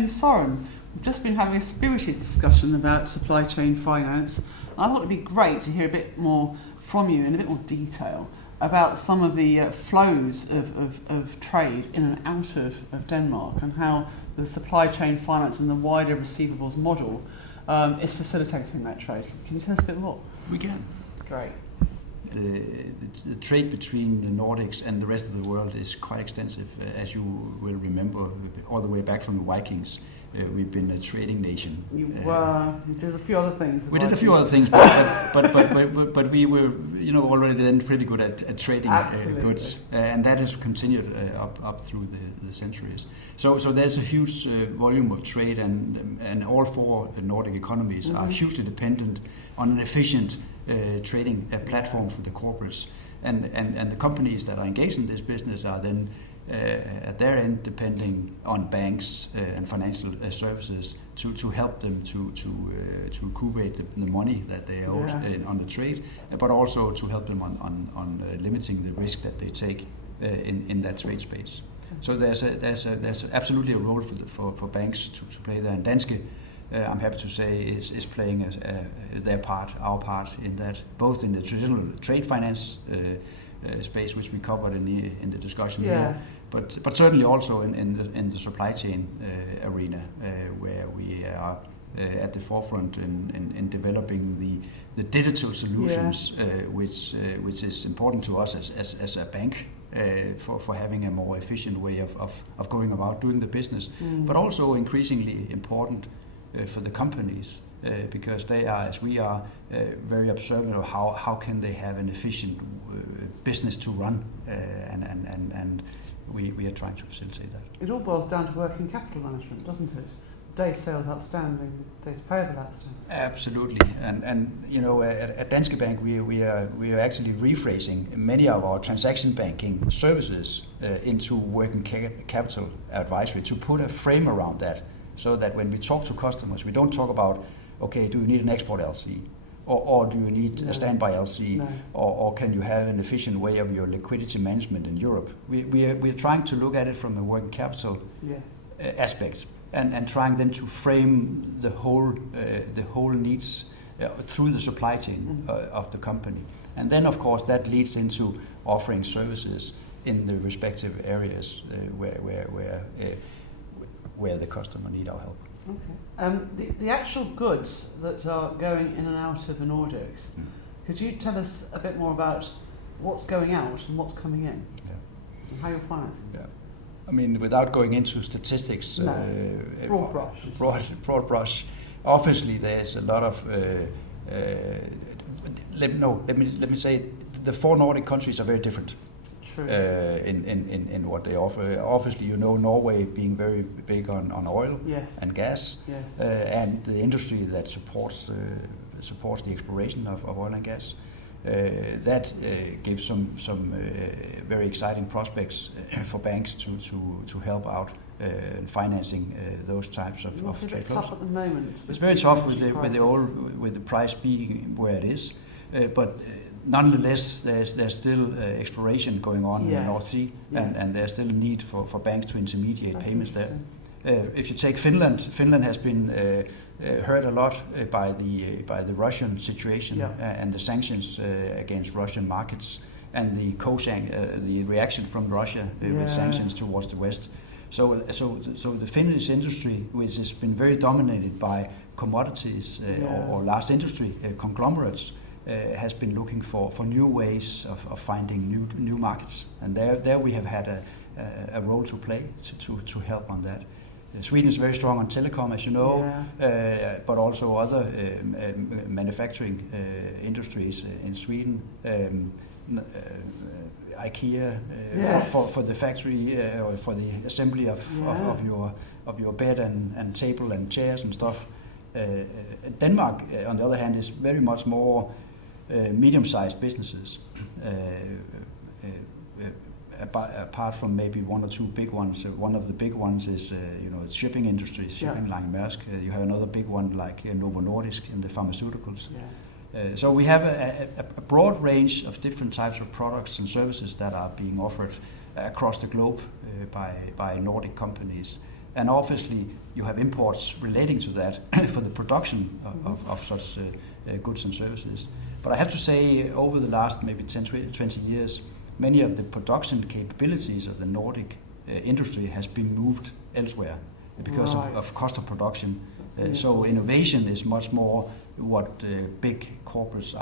afternoon, Soren. We've just been having a spirited discussion about supply chain finance. I thought it'd be great to hear a bit more from you in a bit more detail about some of the flows of trade in and out of Denmark, and how the supply chain finance and the wider receivables model is facilitating that trade. Can you tell us a bit more? We can. Great. The trade between the Nordics and the rest of the world is quite extensive. As you will remember, all the way back from the Vikings, we've been a trading nation. You did a few other things. We did a few other things, but we were, already then pretty good at trading goods, and that has continued up through the centuries. So there's a huge volume of trade, and all four Nordic economies are hugely dependent on an efficient trading platform for the corporates, and the companies that are engaged in this business are then at their end depending on banks and financial services to help them to recuperate the money that they owe on the trade, but also to help them on limiting the risk that they take in that trade space. So there's absolutely a role for banks to play there, and Danske, I'm happy to say, is playing our part in that, both in the traditional trade finance space, which we covered in the discussion here, but certainly also in the supply chain arena, where we are at the forefront in developing the digital solutions, which is important to us as a bank. For having a more efficient way of going about doing the business, but also increasingly important for the companies, because they are, as we are, very observant of how can they have an efficient business to run, and we are trying to facilitate that. It all boils down to working capital management, doesn't it? Days sales outstanding, days payable outstanding. Absolutely, and at Danske Bank we are actually rephrasing many of our transaction banking services into working capital advisory, to put a frame around that, so that when we talk to customers, we don't talk about, okay, do you need an export LC, or do you need a standby LC, or can you have an efficient way of your liquidity management in Europe? We are trying to look at it from a working capital aspect. And trying then to frame the whole needs through the supply chain of the company, and then of course that leads into offering services in the respective areas where the customer need our help. Okay. The actual goods that are going in and out of the Nordics, could you tell us a bit more about what's going out and what's coming in, and how you're financing? Yeah. I mean, without going into statistics, broad brush. Obviously, there's a lot of. Let me say, the four Nordic countries are very different. True. In what they offer. Obviously, Norway being very big on oil and gas, and the industry that supports the exploration of oil and gas. That gives some very exciting prospects for banks to help out financing those types of trade flows. Tough at the moment. It's very tough with the price being where it is, but nonetheless there's still exploration going on in the North Sea, and there's still a need for banks to intermediate payments there. If you take Finland has been hurt a lot by the Russian situation and the sanctions against Russian markets, and the reaction from Russia with sanctions towards the West. So the Finnish industry, which has been very dominated by commodities or large industry conglomerates, has been looking for new ways of finding new markets, and there we have had a role to play to help on that. Sweden is very strong on telecom, as you know, but also other manufacturing industries in Sweden. IKEA for the factory or for the assembly of your bed and table and chairs and stuff. Denmark, on the other hand, is very much more medium-sized businesses. Apart from maybe one or two big ones, one of the big ones is shipping industry, shipping like Maersk. You have another big one like Novo Nordisk in the pharmaceuticals. So we have a broad range of different types of products and services that are being offered across the globe by Nordic companies, and obviously you have imports relating to that for the production of such goods and services. But I have to say, over the last maybe 10, 20 years, many of the production capabilities of the Nordic industry has been moved elsewhere because of cost of production. So innovation is much more what big corporates are